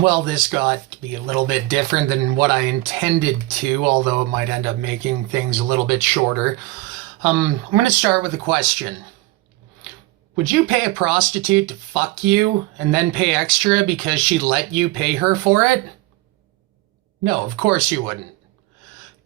Well, this got to be a little bit different than what I intended to, although it might end up making things a little bit shorter. I'm going to start with a question. Would you pay a prostitute to fuck you and then pay extra because she let you pay her for it? No, of course you wouldn't.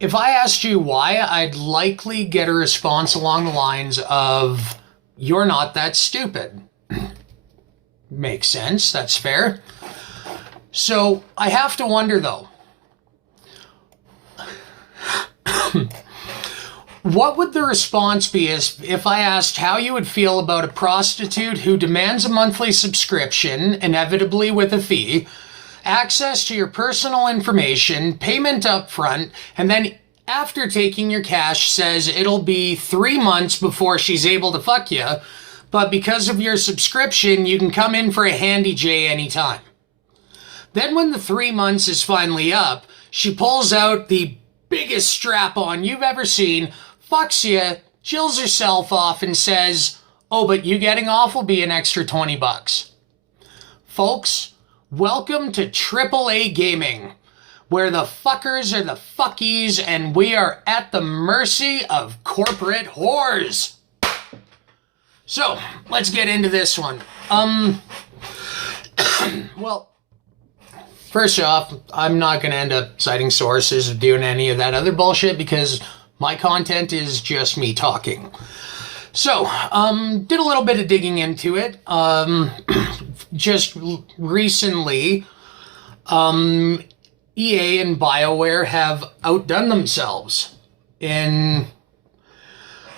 If I asked you why, I'd likely get a response along the lines of, "You're not that stupid." Makes sense, that's fair. So I have to wonder though, what would the response be if I asked how you would feel about a prostitute who demands a monthly subscription, inevitably with a fee, access to your personal information, payment up front, and then after taking your cash says it'll be 3 months before she's able to fuck you, but because of your subscription, you can come in for a handy J anytime. Then when the 3 months is finally up, she pulls out the biggest strap-on you've ever seen, fucks you, chills herself off, and says, "Oh, but you getting off will be an extra $20. Folks, welcome to AAA gaming, where the fuckers are the fuckies and we are at the mercy of corporate whores. So, let's get into this one. Well, first off, I'm not going to end up citing sources or doing any of that other bullshit because my content is just me talking. So, did a little bit of digging into it. Just recently, EA and BioWare have outdone themselves in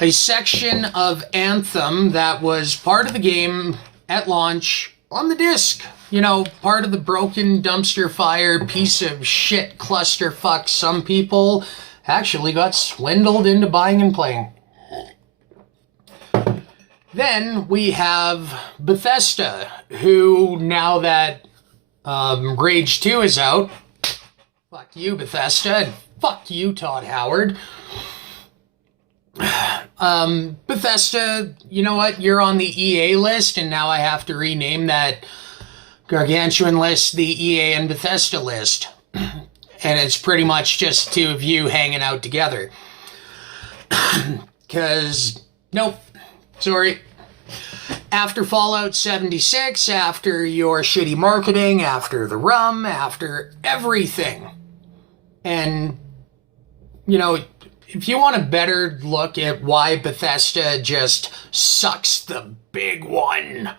a section of Anthem that was part of the game at launch on the disc. You know, part of the broken dumpster fire piece of shit clusterfuck some people actually got swindled into buying and playing. Then we have Bethesda, who now that Rage 2 is out, fuck you, Bethesda, and fuck you, Todd Howard. Bethesda, you know what? You're on the EA list, and now I have to rename that gargantuan list the EA and Bethesda list. And it's pretty much just two of you hanging out together. Because, nope, sorry. After Fallout 76, after your shitty marketing, after the rum, after everything. And, you know, if you want a better look at why Bethesda just sucks the big one,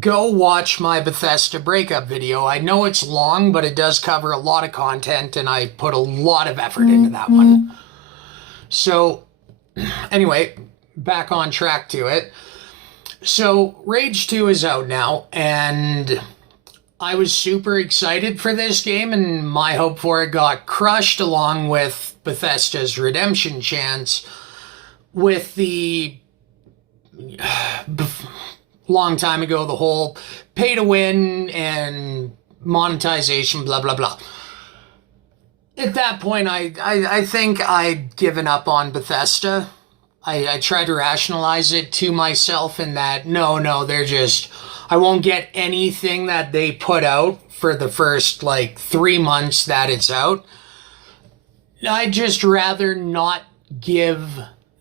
go watch my Bethesda breakup video. I know it's long, but it does cover a lot of content, and I put a lot of effort into that one. So, anyway, back on track to it. So, Rage 2 is out now, and I was super excited for this game, and my hope for it got crushed along with Bethesda's redemption chance with the long time ago, the whole pay to win and monetization, blah, blah, blah. At that point, I think I'd given up on Bethesda. I tried to rationalize it to myself in that, no, they're just, I won't get anything that they put out for the first, 3 months that it's out. I'd just rather not give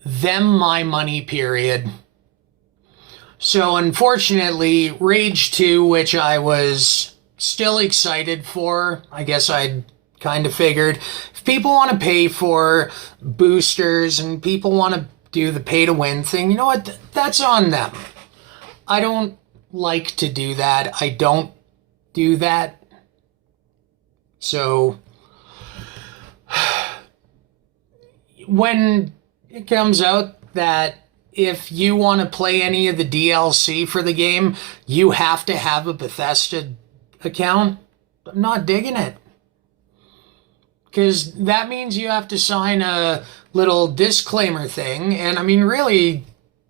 them my money, period. So, unfortunately, Rage 2, which I was still excited for, I guess I'd kind of figured, if people want to pay for boosters and people want to do the pay-to-win thing, you know what? That's on them. I don't like to do that. I don't do that. So, when it comes out that if you want to play any of the DLC for the game, you have to have a Bethesda account, I'm not digging it. Because that means you have to sign a little disclaimer thing, and I mean, really,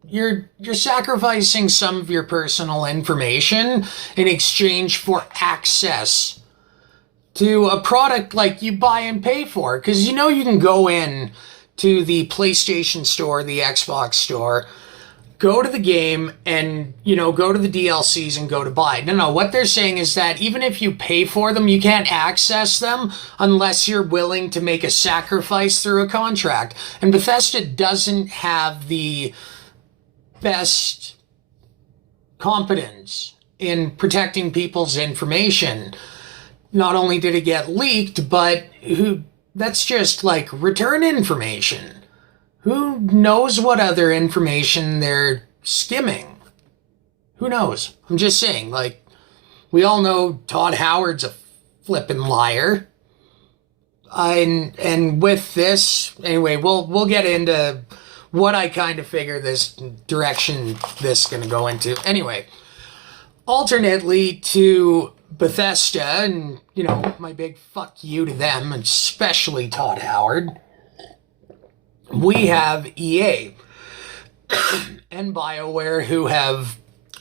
you're sacrificing some of your personal information in exchange for access to a product like you buy and pay for. Because you know you can go in to the PlayStation Store, the Xbox Store, go to the game and, go to the DLCs and go to buy. No, what they're saying is that even if you pay for them, you can't access them unless you're willing to make a sacrifice through a contract. And Bethesda doesn't have the best competence in protecting people's information. Not only did it get leaked, but that's just like return information. Who knows what other information they're skimming? Who knows? I'm just saying, like, we all know Todd Howard's a flippin' liar. And with this, anyway, we'll get into what I kind of figure this direction this is going to go into. Anyway, alternately to Bethesda, and, my big fuck you to them, especially Todd Howard, we have EA and BioWare, who have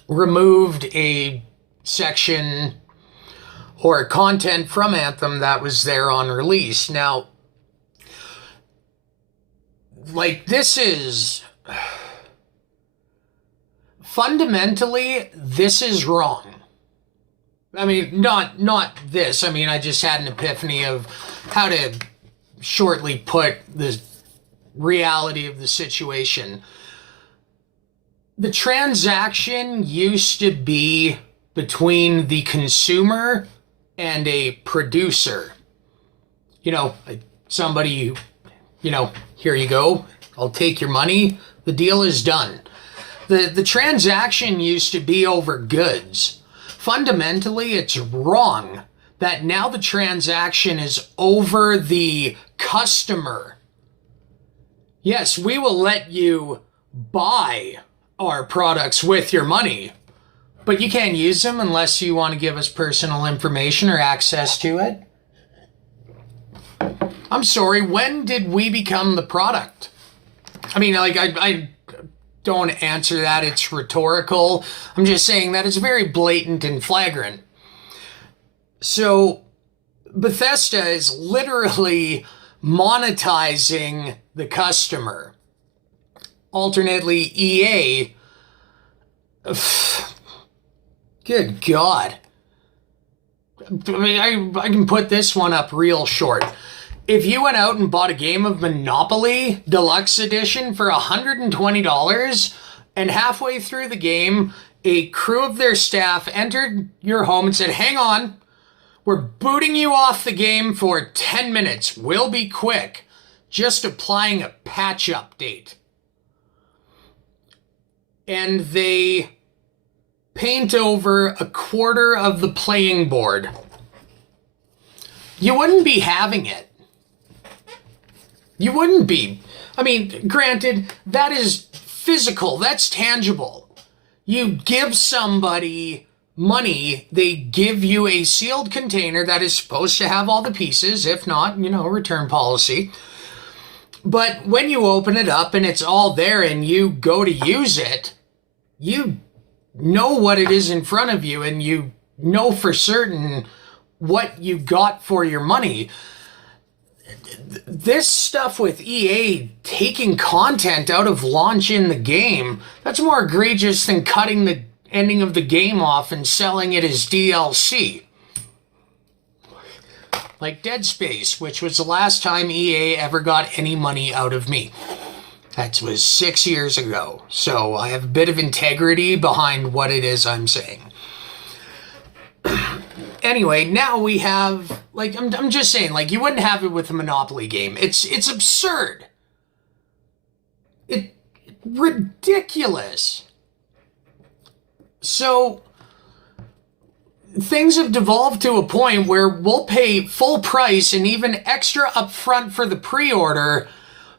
removed a section or content from Anthem that was there on release. Now, like, this is fundamentally, this is wrong. I mean, not this. I mean, I just had an epiphany of how to shortly put the reality of the situation. The transaction used to be between the consumer and a producer. Like somebody, here you go, I'll take your money, the deal is done. The transaction used to be over goods. Fundamentally, it's wrong that now the transaction is over the customer. Yes, we will let you buy our products with your money, but you can't use them unless you want to give us personal information or access to it. I'm sorry, when did we become the product? I mean, like, I don't answer that, it's rhetorical. I'm just saying that it's very blatant and flagrant. So, Bethesda is literally monetizing the customer. Alternately, EA, good God. I mean, I can put this one up real short. If you went out and bought a game of Monopoly Deluxe Edition for $120, and halfway through the game, a crew of their staff entered your home and said, hang on, we're booting you off the game for 10 minutes. We'll be quick. Just applying a patch update. And they paint over a quarter of the playing board. You wouldn't be having it. You wouldn't be. I mean, granted, that is physical. That's tangible. You give somebody money, they give you a sealed container that is supposed to have all the pieces. If not, return policy. But when you open it up and it's all there and you go to use it, you know what it is in front of you and you know for certain what you got for your money. This stuff with EA taking content out of launch in the game, that's more egregious than cutting the ending of the game off and selling it as DLC. Like Dead Space, which was the last time EA ever got any money out of me. That was 6 years ago. So I have a bit of integrity behind what it is I'm saying. Anyway, now we have, like, I'm just saying, like, you wouldn't have it with a Monopoly game. It's absurd. It's ridiculous. So things have devolved to a point where we'll pay full price and even extra upfront for the pre-order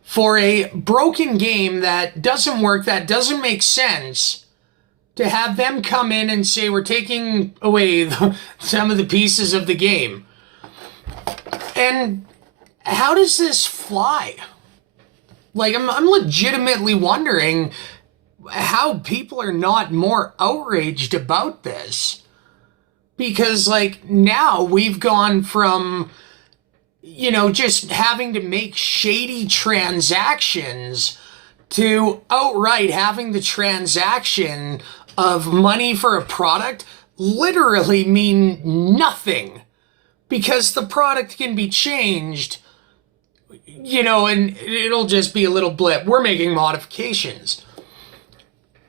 for a broken game that doesn't work, that doesn't make sense, to have them come in and say, we're taking away some of the pieces of the game. And how does this fly? Like, I'm legitimately wondering how people are not more outraged about this. Because, like, now we've gone from, just having to make shady transactions to outright having the transaction of money for a product literally mean nothing, because the product can be changed, and it'll just be a little blip. We're making modifications.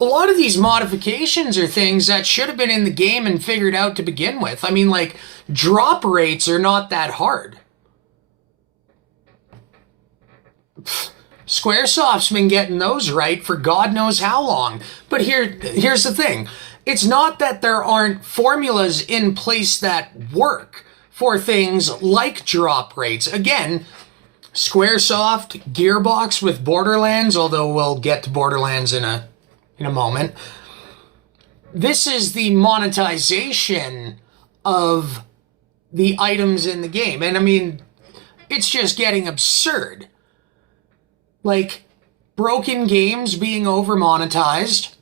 A lot of these modifications are things that should have been in the game and figured out to begin with. I mean, like, drop rates are not that hard. Squaresoft's been getting those right for God knows how long. But here's the thing. It's not that there aren't formulas in place that work for things like drop rates. Again, Squaresoft, Gearbox with Borderlands, although we'll get to Borderlands in a moment. This is the monetization of the items in the game. And I mean, it's just getting absurd. Like, broken games being over monetized,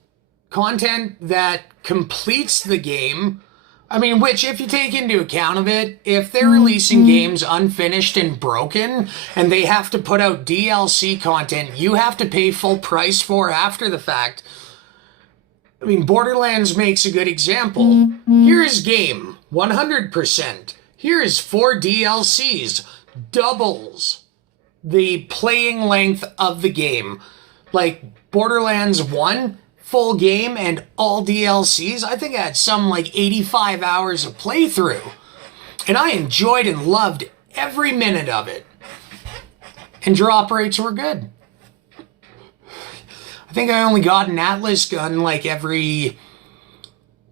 content that completes the game. I mean, which, if you take into account of it, if they're releasing games unfinished and broken, and they have to put out DLC content you have to pay full price for after the fact. I mean, Borderlands makes a good example. Here is game, 100%. Here is 4 DLCs, doubles the playing length of the game. Like, Borderlands 1, full game and all DLCs, I think I had some like 85 hours of playthrough. And I enjoyed and loved every minute of it. And drop rates were good. I think I only got an Atlas gun like every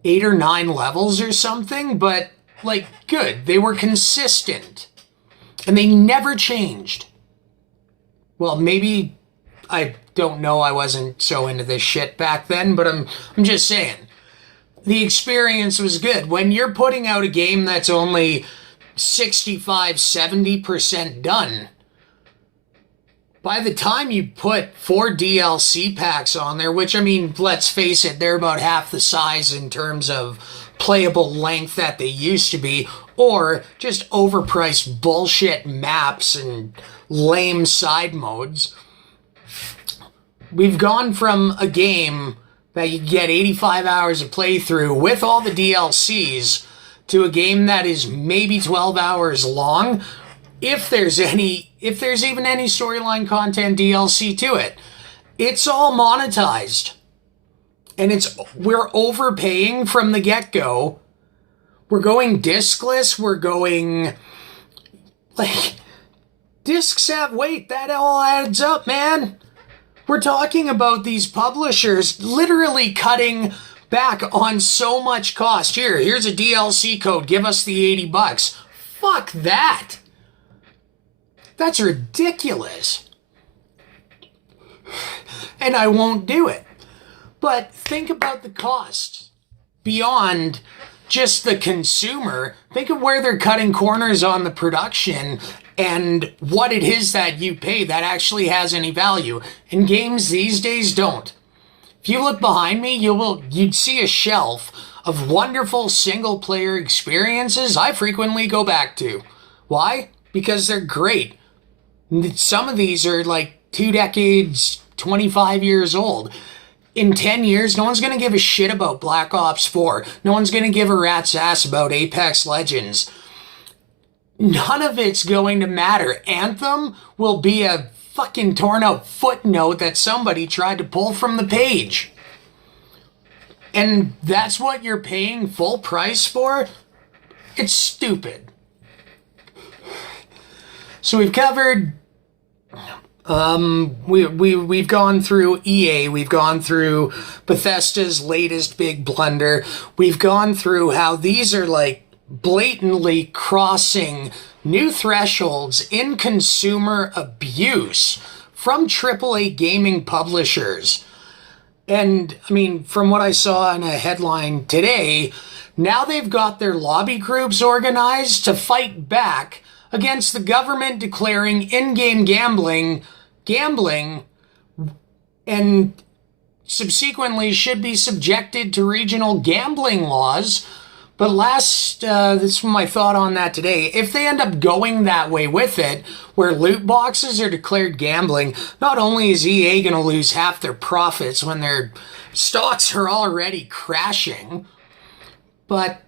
8 or 9 levels or something, but like, good. They were consistent. And they never changed. Well, maybe, I don't know, I wasn't so into this shit back then, but I'm just saying. The experience was good. When you're putting out a game that's only 65-70% done, by the time you put 4 DLC packs on there, which, I mean, let's face it, they're about half the size in terms of playable length that they used to be, or just overpriced bullshit maps and lame side modes. We've gone from a game that you get 85 hours of playthrough with all the DLCs to a game that is maybe 12 hours long, if there's even any storyline content DLC to it. It's all monetized. And we're overpaying from the get-go. We're going discless, we're going, like, discs have weight, that all adds up, man. We're talking about these publishers literally cutting back on so much cost. Here's a DLC code, give us the $80. Fuck that. That's ridiculous. And I won't do it. But think about the cost beyond just the consumer. Think of where they're cutting corners on the production and what it is that you pay that actually has any value. And games these days don't. If you look behind me, you'd see a shelf of wonderful single-player experiences I frequently go back to. Why? Because they're great. Some of these are like 2 decades, 25 years old. In 10 years, no one's going to give a shit about Black Ops 4. No one's going to give a rat's ass about Apex Legends. None of it's going to matter. Anthem will be a fucking torn out footnote that somebody tried to pull from the page. And that's what you're paying full price for? It's stupid. So we've covered... We've gone through EA, we've gone through Bethesda's latest big blunder, we've gone through how these are like blatantly crossing new thresholds in consumer abuse from AAA gaming publishers. And I mean, from what I saw in a headline today, now they've got their lobby groups organized to fight back against the government declaring in-game gambling and subsequently should be subjected to regional gambling laws. But this is my thought on that today. If they end up going that way with it, where loot boxes are declared gambling, not only is EA going to lose half their profits when their stocks are already crashing, but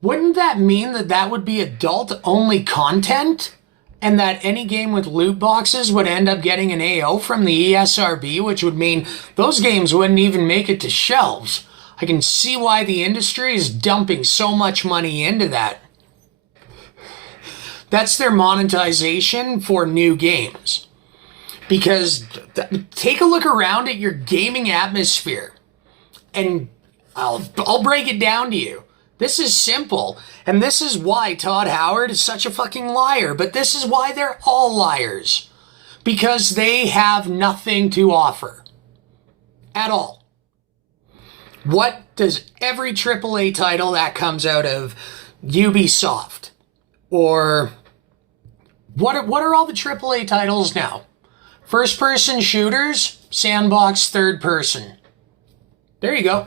wouldn't that mean that that would be adult-only content? And that any game with loot boxes would end up getting an AO from the ESRB, which would mean those games wouldn't even make it to shelves. I can see why the industry is dumping so much money into that. That's their monetization for new games. Because take a look around at your gaming atmosphere, and I'll break it down to you. This is simple, and this is why Todd Howard is such a fucking liar, but this is why they're all liars. Because they have nothing to offer. At all. What does every AAA title that comes out of Ubisoft, or what are all the AAA titles now? First-person shooters, sandbox, third person. There you go.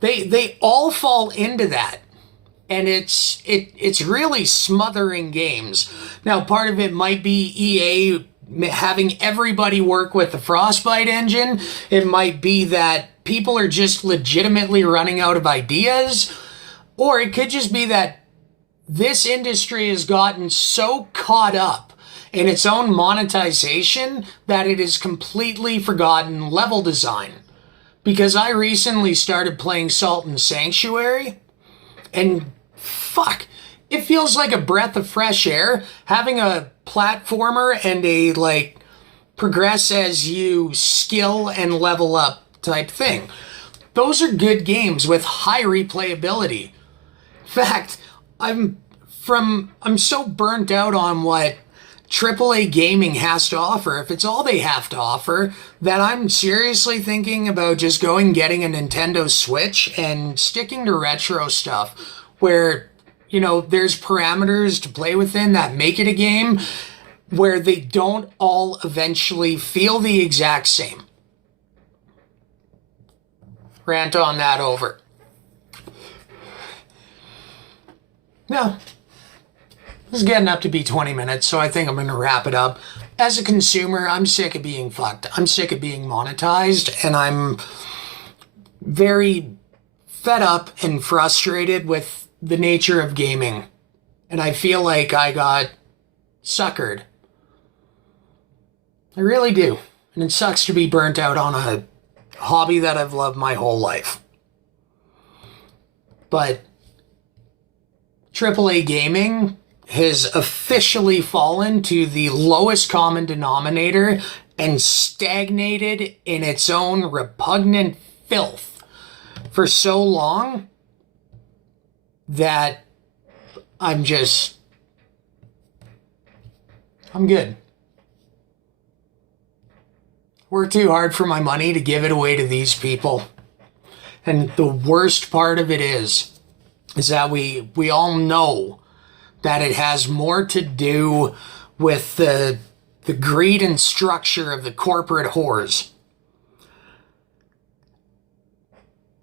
They all fall into that, and it's really smothering games. Now, part of it might be EA having everybody work with the Frostbite engine. It might be that people are just legitimately running out of ideas, or it could just be that this industry has gotten so caught up in its own monetization that it has completely forgotten level design. Because I recently started playing Salt and Sanctuary, and fuck, it feels like a breath of fresh air having a platformer and a, like, progress as you skill and level up type thing. Those are good games with high replayability. In fact, I'm so burnt out on what AAA gaming has to offer, if it's all they have to offer, that I'm seriously thinking about just going and getting a Nintendo Switch and sticking to retro stuff where, you know, there's parameters to play within that make it a game where they don't all eventually feel the exact same. Rant on that over. Now, this is getting up to be 20 minutes, so I think I'm going to wrap it up. As a consumer, I'm sick of being fucked. I'm sick of being monetized, and I'm very fed up and frustrated with the nature of gaming. And I feel like I got suckered. I really do. And it sucks to be burnt out on a hobby that I've loved my whole life. But AAA gaming has officially fallen to the lowest common denominator and stagnated in its own repugnant filth for so long that I'm good. Work too hard for my money to give it away to these people. And the worst part of it is that we all know that it has more to do with the greed and structure of the corporate whores.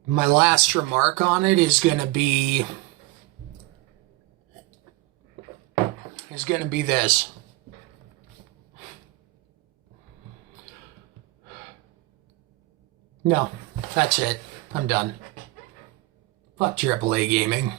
My last remark on it is going to be this. No, that's it. I'm done. Fuck AAA gaming.